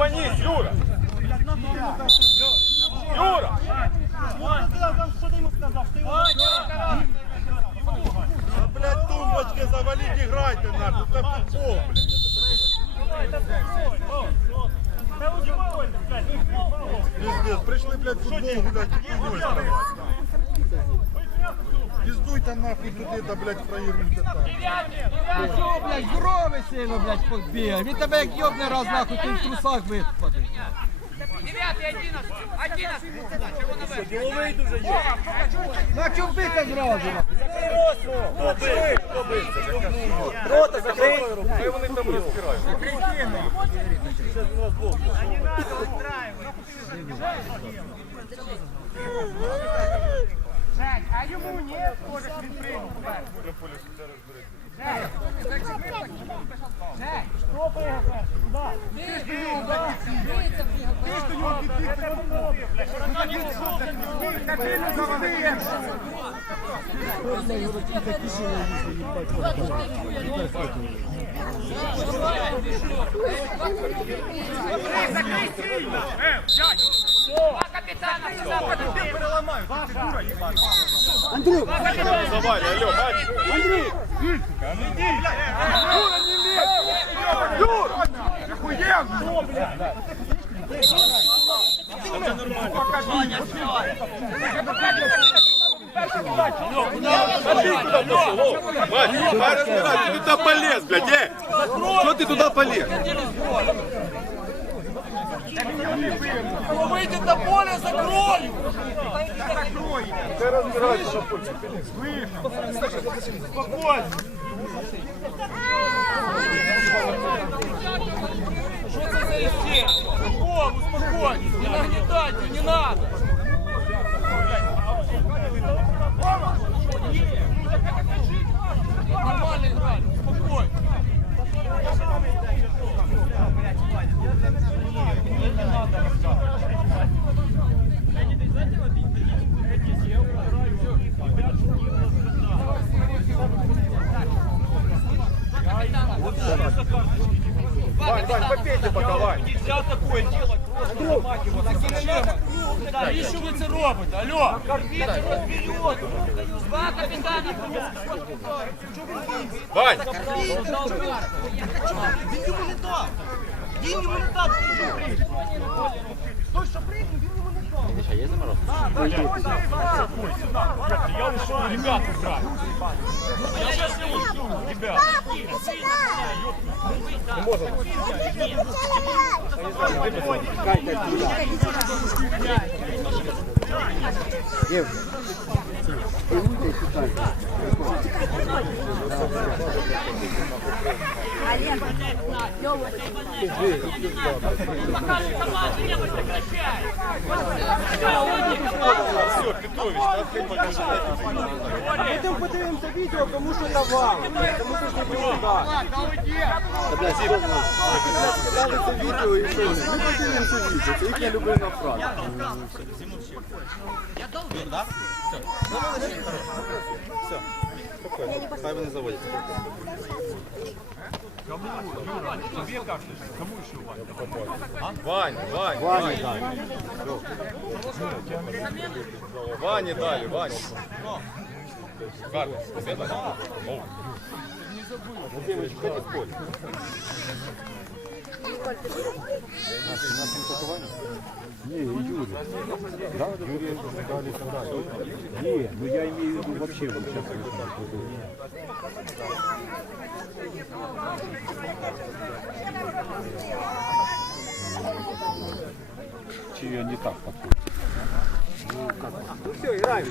Ломанись, Юра! Юра! Да, блядь, тумбочки завалить, играйте нахуй, это футбол, блядь. Пиздец, пришли, блядь, футбол гулять, хуйней стрелять. Пиздуйте нахуй туди, да, блядь, проігруйте там. Що, блядь, здоровий сильно, блядь, побігав. Він тебе як йобне раз нахуй, ти в трусах виспадеш. Девятый, одиннадцатый, одиннадцатый. Червоновий. На чому бити зразу? нахуй? Рота закрий! Хай вони там розбирають. Жень, а йому ні, можеш він завалив. Закрий сильно! Два капітана сюди, ти переламаю. Давай, алло, бачиш? Андрій! Юра! Охуєнно! А ты куда пошел? Мать, хай разбирай, ты туда полез, блядь, э! Что ты туда полез? Выйди на поле, закрой! Ты разбирайся на пульсе. Что это за истерика? О, успокойтесь, не нагнетайте, не надо. Вань, попейте пока, Вань. Нельзя такое делать, просто замахиваться. Зачем? Навіщо ви це робите? Алло! Вітер розберет! Два капитана, Вань, Він йому не дав! Він йому не дав! Той, що! Миша, є замороз? Я ушел, ребят, играть! Я сейчас не надо хоть побежать. Йдемо подивимося відео, тому що давав. Тому що ж не було. Та, блядь, Дали це відео і що? Ми подивимося відео, це їхня любимна фраза. Хай вони заводять. Вань, Вань, Вань. Ваня дали, Ване. Карта, тебе дали? О. Не, Юрий. Да, Юрий дали собрать. Не, ну я имею в виду вообще вот сейчас Чи я не так подходит? Ну все, граємо.